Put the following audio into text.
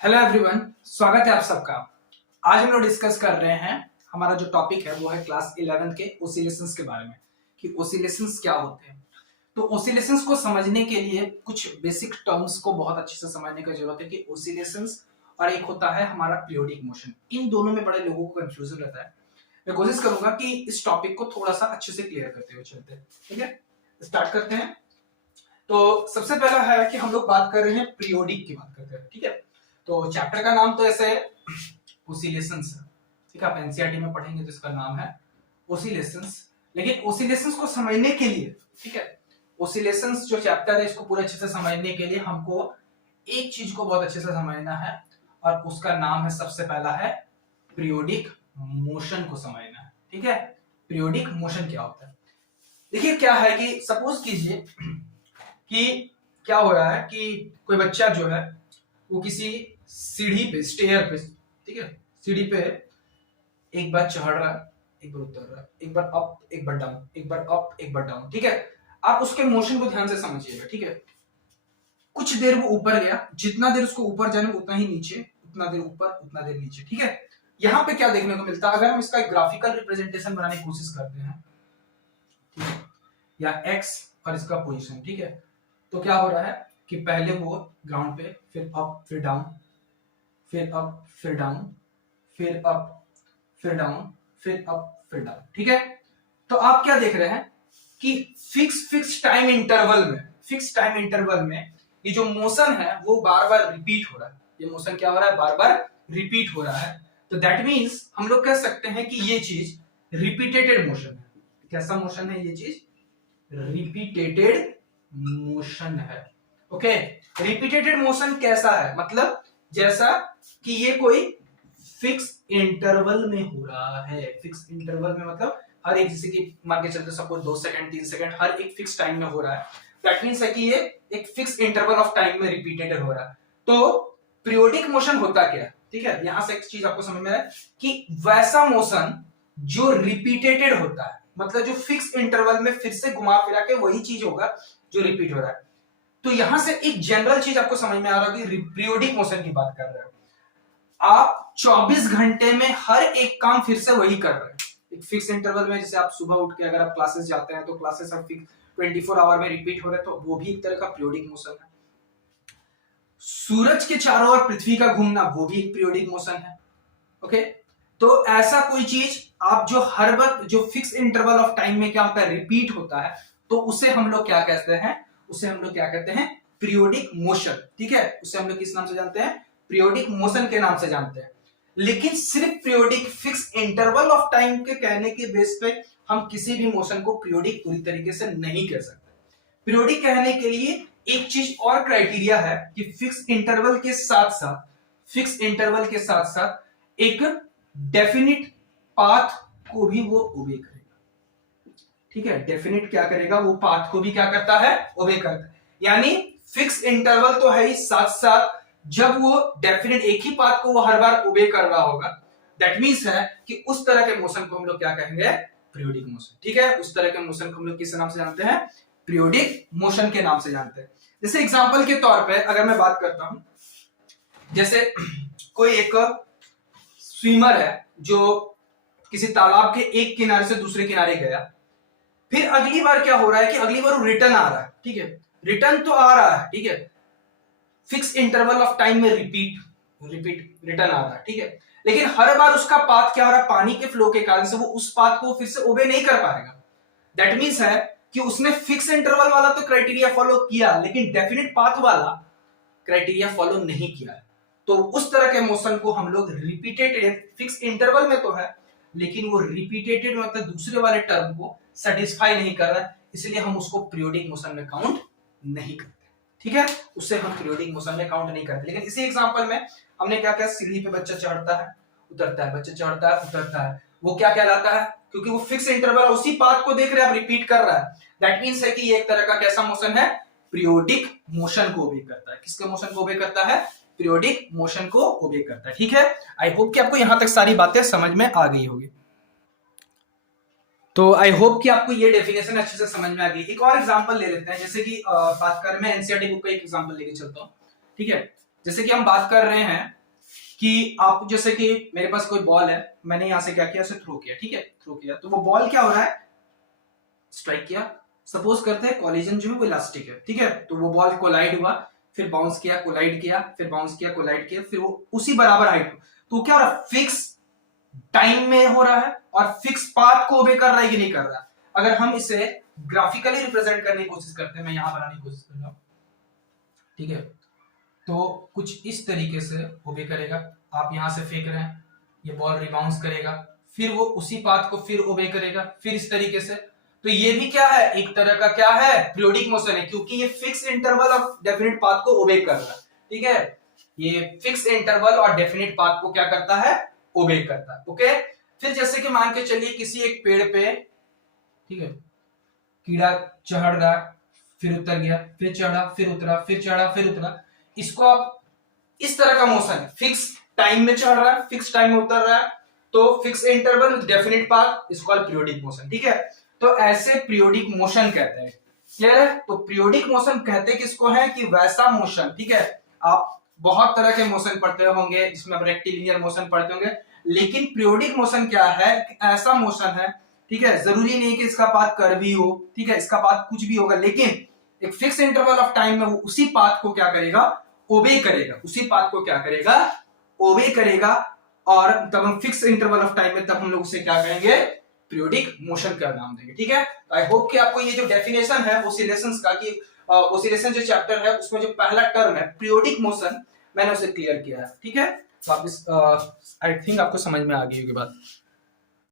Hello everyone, स्वागत है आप सबका। आज हम लोग डिस्कस कर रहे हैं, हमारा जो टॉपिक है वो है क्लास 11 के ओसिलेशंस के बारे में कि ओसिलेशंस क्या होते हैं। तो ओसिलेशंस को समझने के लिए कुछ बेसिक टर्म्स को बहुत अच्छे से समझने की जरूरत है कि ओसिलेशंस और एक होता है हमारा पीरियोडिक मोशन। इन दोनों में बड़े लोगों को कंफ्यूजन रहता है। मैं कोशिश करूंगा कि इस टॉपिक को थोड़ा सा अच्छे से क्लियर करते हुए चलते हैं। ठीक है, स्टार्ट करते हैं। तो सबसे पहला है कि हम लोग बात कर रहे हैं पीरियोडिक की बात करते हैं। ठीक है, तो चैप्टर का नाम तो ऐसे ओसिलेशंस है। ठीक है, आप एनसीईआरटी में पढ़ेंगे तो इसका नाम है ओसिलेशंस। लेकिन ओसिलेशंस को समझने के लिए, ठीक है, ओसिलेशंस जो चैप्टर है इसको पूरे अच्छे से समझने के लिए हमको एक चीज को बहुत अच्छे से समझना है और उसका नाम है, सबसे पहला है पीरियोडिक मोशन को समझना है। ठीक है, पीरियोडिक मोशन क्या होता है। देखिए क्या है कि सपोज कीजिए कि क्या हो रहा है कि कोई बच्चा जो है वो किसी सीढ़ी पे, स्टेयर पे, ठीक है, सीढ़ी पे एक बार चढ़ रहा है, एक बार उतर रहा है, एक बार अप, एक बार डाउन, एक बार अप, एक बार डाउन। ठीक है, आप उसके मोशन को ध्यान से समझिएगा। ठीक है, कुछ देर वो ऊपर गया, जितना देर उसको ऊपर जाने उतना ही नीचे, उतना देर ऊपर उतना देर नीचे। ठीक है, यहाँ पे क्या देखने को मिलता है, अगर हम इसका ग्राफिकल रिप्रेजेंटेशन बनाने की कोशिश करते हैं, ठीक है, या एक्स और इसका पोजीशन, ठीक है, तो क्या हो रहा है कि पहले वो ग्राउंड पे, फिर अप, फिर डाउन, फिर अप, फिर डाउन, फिर अप, फिर डाउन, फिर अप, फिर डाउन। ठीक है, तो आप क्या देख रहे हैं कि फिक्स टाइम इंटरवल में ये जो मोशन है वो बार बार रिपीट हो रहा है। ये मोशन क्या हो रहा है, बार बार रिपीट हो रहा है। तो दैट मीन्स हम लोग कह सकते हैं कि ये चीज रिपीटेटेड मोशन है। कैसा मोशन है ये चीज? रिपीटेटेड मोशन है। ओके, रिपीटेटेड मोशन कैसा है, मतलब जैसा कि ये कोई फिक्स इंटरवल में हो रहा है। फिक्स इंटरवल में मतलब हर एक, जैसे कि मान के चलते सपोज 2 सेकंड 3 सेकंड हर एक फिक्स टाइम में हो रहा है। दैट मींस है कि ये एक फिक्स इंटरवल ऑफ टाइम में रिपीटेड हो रहा है। तो पीरियोडिक मोशन होता क्या है? ठीक है, यहां से एक चीज आपको समझ में आए कि वैसा मोशन जो रिपीटेटेड होता है, मतलब जो फिक्स इंटरवल में फिर से घुमा फिरा के वही चीज होगा जो रिपीट हो रहा है। तो यहां से एक जनरल चीज आपको समझ में आ रहा है कि पीरियोडिक मोशन की बात कर रहे हो आप, 24 घंटे में हर एक काम फिर से वही कर रहे हैं एक फिक्स इंटरवल में। जैसे आप सुबह उठ के अगर आप क्लासेस जाते हैं तो क्लासेस अब 24 आवर में रिपीट हो रहे हैं, तो वो भी एक तरह का पीरियोडिक मोशन है। सूरज के चारों ओर पृथ्वी का घूमना, वो भी एक पीरियोडिक मोशन है। ओके, तो ऐसा कोई चीज आप जो हर वक्त जो फिक्स इंटरवल ऑफ टाइम में क्या होता है, रिपीट होता है, तो उसे हम लोग क्या कहते हैं, उसे हम लोग क्या कहते हैं, पीरियोडिक मोशन। ठीक है, उसे हम लोग किस नाम से जानते हैं, पीरियोडिक मोशन के नाम से जानते हैं। लेकिन सिर्फ periodic fix interval of time के कहने के बेस पे हम किसी भी मोशन को पीरियोडिक पूरी तरीके से नहीं कह सकते। पीरियोडिक कहने के लिए एक चीज और क्राइटेरिया है कि फिक्स इंटरवल के साथ साथ, फिक्स इंटरवल के साथ साथ एक डेफिनिट पाथ को भी वो ओबे करेगा। ठीक है, डेफिनिट क्या करेगा, वो पाथ को भी क्या करता है, ओबे करता है। यानी फिक्स इंटरवल तो है ही, साथ साथ जब वो डेफिनेट एक ही पाथ को वो हर बार ओबे कर रहा होगा, दैट मींस है कि उस तरह के मोशन को हम लोग क्या कहेंगे, पीरियोडिक मोशन। ठीक है, उस तरह के मोशन को हम लोग किस नाम से जानते हैं, पीरियोडिक मोशन के नाम से जानते हैं। जैसे एग्जांपल के तौर पे अगर मैं बात करता हूं, जैसे कोई एक स्विमर है जो किसी तालाब के एक किनारे से दूसरे किनारे गया, फिर अगली बार क्या हो रहा है कि अगली बार वो रिटर्न आ रहा है। ठीक है, रिटर्न तो आ रहा है, ठीक है, फिक्स इंटरवल ऑफ टाइम में रिपीट रिटर्न आ रहा है। ठीक है, लेकिन हर बार उसका पाथ क्या हो रहा है, पानी के फ्लो के कारण से वो उस पाथ को फिर से ओबे नहीं कर पाएगा। दैट मींस है कि उसने फिक्स इंटरवल वाला तो क्राइटेरिया फॉलो किया, लेकिन डेफिनेट पाथ वाला क्राइटेरिया फॉलो नहीं किया है। तो उस तरह के मोशन को हम लोग रिपीटेड, फिक्स इंटरवल में तो है लेकिन वो रिपीटेटेड मतलब दूसरे वाले टर्म को सेटिस्फाई नहीं कर रहा है, इसलिए हम उसको पीरियोडिक मोशन में काउंट नहीं करते। ठीक है, उससे हम पीरियोडिक मोशन में काउंट नहीं करते। लेकिन इसी एग्जांपल में हमने क्या किया, सीढ़ी पे बच्चा चढ़ता है उतरता है, बच्चा चढ़ता है उतरता है, वो क्या कहलाता है, क्योंकि वो फिक्स इंटरवल उसी पाथ को देख रहे हैं, आप रिपीट कर रहा है। दैट मींस है कि ये एक तरह का कैसा मोशन है, पीरियोडिक मोशन को ओबे करता है। किसके मोशन को ओबे करता है, पीरियोडिक मोशन को ओबे करता है। ठीक है, आई होप कि आपको यहां तक सारी बातें समझ में आ गई होगी। तो आई होप कि आपको ये डेफिनेशन अच्छे से समझ में आ गई। एक और एग्जांपल ले लेते हैं, जैसे कि बात करें, मैं एनसीईआरटी बुक का एक एग्जांपल लेके चलता हूं। ठीक है, जैसे कि हम बात कर रहे हैं कि आप, जैसे कि मेरे पास कोई बॉल है, मैंने यहां से क्या किया, उसे थ्रो किया, ठीक है, थ्रो किया, तो वो बॉल क्या हो रहा है, स्ट्राइक किया। सपोज करते हैं कॉलिजन जो है वो इलास्टिक है, ठीक है, तो वो बॉल कोलाइड हुआ, फिर बाउंस किया, कोलाइड किया, फिर बाउंस किया, कोलाइड किया, फिर वो उसी बराबर हाइट, तो क्या हो रहा है, फिक्स टाइम में हो रहा है और फिक्स पाथ को ओबे कर रहा है कि नहीं कर रहा है। अगर हम इसे ग्राफिकली रिप्रेजेंट करने की कोशिश करते हैं, मैं यहां बनाने की कोशिश कर रहा हूं, ठीक है, तो कुछ इस तरीके से ओबे करेगा। आप यहां से फेंक रहे हैं, ये बॉल रिबाउंस करेगा, फिर वो उसी पाथ को फिर ओबे करेगा, फिर इस तरीके से। तो ये भी क्या है, एक तरह का क्या है, पीरियोडिक मोशन है, क्योंकि ये fix interval of definite path को ओबे कर रहा है, ठीक है, ये फिक्स इंटरवल और डेफिनेट पाथ को क्या करता है, ओबे करता है। ओके, फिर जैसे कि मान के चलिए किसी एक पेड़ पे, ठीक है, कीड़ा चढ़ रहा, फिर उतर गया, फिर चढ़ा, फिर उतरा, फिर चढ़ा, फिर उतरा, इसको आप इस तरह का मोशन है, फिक्स टाइम में चढ़ रहा है, फिक्स टाइम में उतर रहा है, तो fix interval with definite path is called periodic motion, ठीक है। तो ऐसे पीरियोडिक मोशन कहते हैं, क्लियर है। तो पीरियोडिक मोशन कहते किसको है, कि वैसा मोशन, ठीक है, आप बहुत तरह के मोशन पढ़ते होंगे, जिसमें आप रेक्टिलिनियर मोशन पढ़ते होंगे, लेकिन पीरियोडिक मोशन क्या है, ऐसा मोशन है, ठीक है, जरूरी नहीं कि इसका पाथ कर्व ही हो, ठीक है, इसका पाथ कुछ भी होगा, लेकिन एक फिक्स इंटरवल ऑफ टाइम में वो उसी पाथ को क्या करेगा, ओबे करेगा, उसी पाथ को क्या करेगा, ओबे करेगा, और तब हम फिक्स इंटरवल ऑफ टाइम में तब हम लोग उसे क्या कहेंगे, पीरियोडिक मोशन का नाम देंगे, ठीक है। आई होप कि आपको ये जो डेफिनेशन है ओसिलेशंस का, कि ओसिलेशन जो चैप्टर है उसमें जो पहला टर्म है पीरियोडिक मोशन, मैंने उसे क्लियर किया है, ठीक है। तो आप इस आई थिंक आपको समझ में आ गई होगी बात।